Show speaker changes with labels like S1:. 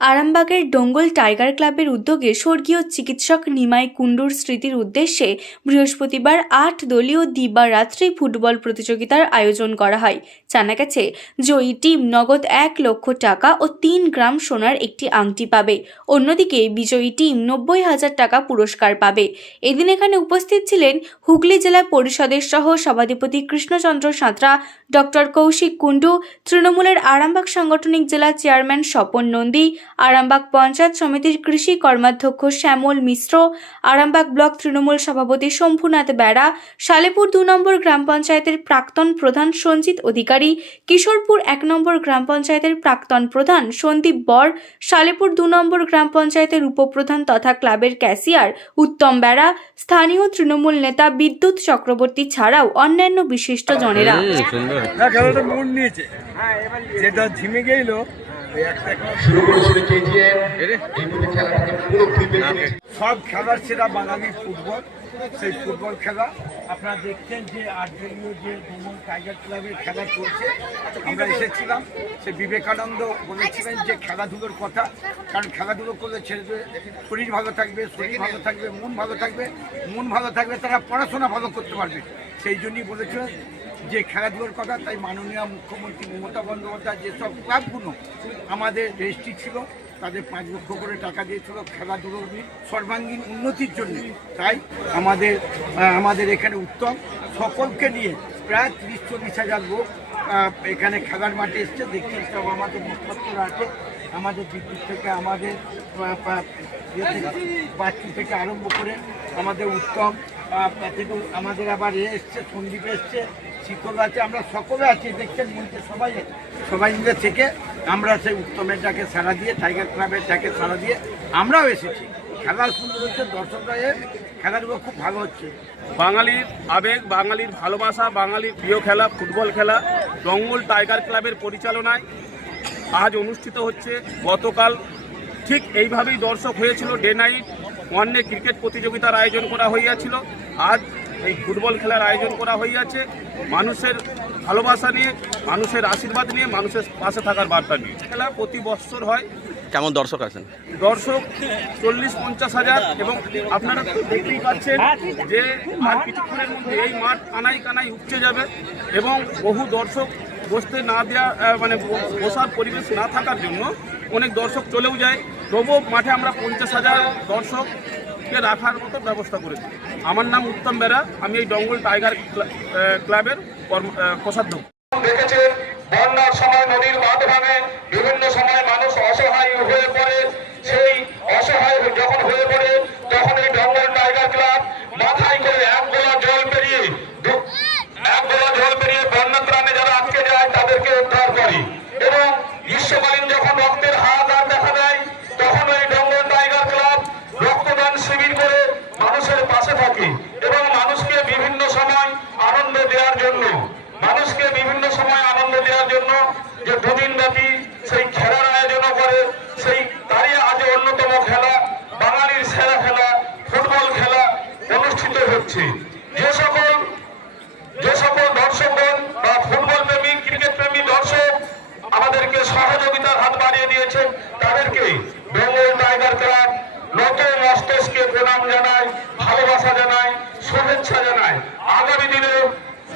S1: আরামবাগের dongle tiger ক্লাবের উদ্যোগে স্বর্গীয় চিকিৎসক নিমাই কুণ্ডুর স্মৃতির উদ্দেশ্যে বৃহস্পতিবার আট দলীয় দিবারাত্রি ফুটবল প্রতিযোগিতার আয়োজন করা হয়। জানা গেছে, জয়ী টিম নগদ এক লক্ষ টাকা ও তিন গ্রাম সোনার একটি আংটি পাবে। অন্যদিকে বিজয়ী টিম নব্বই হাজার টাকা পুরস্কার পাবে। এদিন এখানে উপস্থিত ছিলেন হুগলি জেলা পরিষদের সহ সভাধিপতি কৃষ্ণচন্দ্র সাঁতরা, ডক্টর কৌশিক কুণ্ডু, তৃণমূলের আরামবাগ সাংগঠনিক জেলা চেয়ারম্যান স্বপন নন্দী আরামবাগ পঞ্চায়েত সমিতির কৃষি কর্মাধ্যক্ষ শ্যামল মিশ্র আরামবাগ ব্লক তৃণমূল সভাপতি শম্ভুনাথ বেড়া সালেপুর দু নম্বর গ্রাম পঞ্চায়েতের প্রাক্তন প্রধান সঞ্জিত অধিকারী কিশোরপুর এক নম্বর গ্রাম পঞ্চায়েতের প্রাক্তন প্রধান সন্দীপ বর সালেপুর দু নম্বর গ্রাম পঞ্চায়েতের উপপ্রধান তথা ক্লাবের ক্যাশিয়ার উত্তম বেড়া স্থানীয় তৃণমূল নেতা বিদ্যুৎ চক্রবর্তী ছাড়াও অন্যান্য বিশিষ্ট জনেরা।
S2: খেলাটা মোড় নিয়েছে। যেটা ঝিমে গেল
S3: শুরু করেছিল কেজিএম এই মুহূর্তে খেলাটাকে পুরো ফিরবে
S2: সব খেলার সেরা বাঙালি ফুটবল সেই ফুটবল খেলা। আপনারা দেখছেন যে আটজনীয় যে ডুমন টাইগার ক্লাবের খেলা চলছে আমরা এসেছিলাম সে বিবেকানন্দ বলেছিলেন যে খেলাধুলোর কথা কারণ খেলাধুলো করলে ছেলেদের শরীর ভালো থাকবে শরীর ভালো থাকবে মন ভালো থাকবে মন ভালো থাকলে তারা পড়াশোনা ভালো করতে পারবে। সেই জন্যই বলেছিলেন যে খেলাধুলোর কথা, তাই মাননীয় মুখ্যমন্ত্রী মমতা বন্দ্যোপাধ্যায় যেসব ক্লাবগুলো আমাদের রেজিস্ট্রি ছিল, তাদের পাঁচ লক্ষ করে টাকা দিয়েছিল খেলাধুলোর সর্বাঙ্গীন উন্নতির জন্য। তাই আমাদের আমাদের এখানে উত্তম। সকলকে নিয়ে প্রায় তিরিশ, চল্লিশ হাজার লোক এখানে খেলার মাঠে এসছে। দেখছেন সব আমাদের মুখপত্র আছে। আমাদের বিদ্যুৎ থেকে, আমাদের ইয়ে বাচ্চু থেকে আরম্ভ করে আমাদের উত্তম আমাদের আবার এ এসছে, সন্দীপ এসছে শীতল আছে, আমরা সকলে আছি, দেখছেন মঞ্চে সবাই সবাই মিলে থেকে আমরা সেই উত্তমের ডাকে সারা দিয়ে টাইগার ক্লাবের ডাকে সারা দিয়ে আমরাও এসেছি। খেলা সুন্দর হচ্ছে, দর্শকরা খেলাগুলো খুব ভালো হচ্ছে।
S4: বাঙালির আবেগ, বাঙালির ভালোবাসা, বাঙালির প্রিয় খেলা, ফুটবল খেলা, জঙ্গল টাইগার ক্লাবের পরিচালনায় আজ অনুষ্ঠিত হচ্ছে। গতকাল ঠিক এইভাবেই দর্শক হয়েছিল day night one day cricket প্রতিযোগিতার আয়োজন করা হইয়াছিল। আজ এই ফুটবল খেলার আয়োজন করা হইয়াছে। মানুষের ভালোবাসা নিয়ে মানুষের আশীর্বাদ নিয়ে মানুষের পাশে থাকার বার্তা নিয়ে। খেলা প্রতি বৎসর হয়।
S5: কেমন দর্শক আছেন?
S4: দর্শক চল্লিশ পঞ্চাশ হাজার এবং আপনারা তো দেখতেই পাচ্ছেন যে আর কিছুক্ষণের মধ্যে এই মাঠ কানাই কানাই উপচে যাবে এবং বহু দর্শক বসতে না দেওয়া মানে বসার পরিবেশ না থাকার জন্য অনেক দর্শক চলেও যায়। তবুও মাঠে আমরা পঞ্চাশ হাজার দর্শককে রাখার মতো ব্যবস্থা করেছি। আমার নাম উত্তম বেরা, আমি এই ডঙ্গল টাইগার ক্লা- ক্লাবের কোষাধ্যক্ষ।
S3: দেখেছেন, বন্যার সময় নদীর বাঁধ বিভিন্ন সময় মানুষ অসহায় হয়ে পড়ে সেই অসহায় যখন হয়ে পড়ে তখন এই ডঙ্গল টাইগার ক্লাব মাথায় করে এক গোলা জল পেরিয়ে দু- এক গোলা জল পেরিয়ে বন্যা ত্রাণে যারা আটকে যায় তাদেরকে উদ্ধার করে এবং গ্রীষ্মকালীন যখন রক্তের হাহাকার দেখা দেয় তখন এই ডঙ্গল টাইগার ক্লাব রক্তদান শিবির করে মানুষের পাশে থাকে এবং মানুষকে বিভিন্ন সময় আনন্দ দেওয়ার জন্য, মানুষকে বিভিন্ন সময় আনন্দ দেওয়ার জন্য যে দুদিন ব্যাপী সেই খেলার আয়োজন করে, সেই তারই আজ অন্যতম খেলা, বাঙালির সেরা খেলা, ফুটবল খেলা অনুষ্ঠিত হচ্ছে। যে সকল যে সকল দর্শকগণ বা ফুটবল প্রেমী, ক্রিকেট প্রেমী দর্শক আমাদেরকে সহযোগিতার হাত বাড়িয়ে দিয়েছে তাদেরকে বেঙ্গল টাইগার ক্লাব নতুন মস্তিষ্কে প্রণাম জানায়, ভালোবাসা জানায়, শুভেচ্ছা জানায়। আগামী দিনে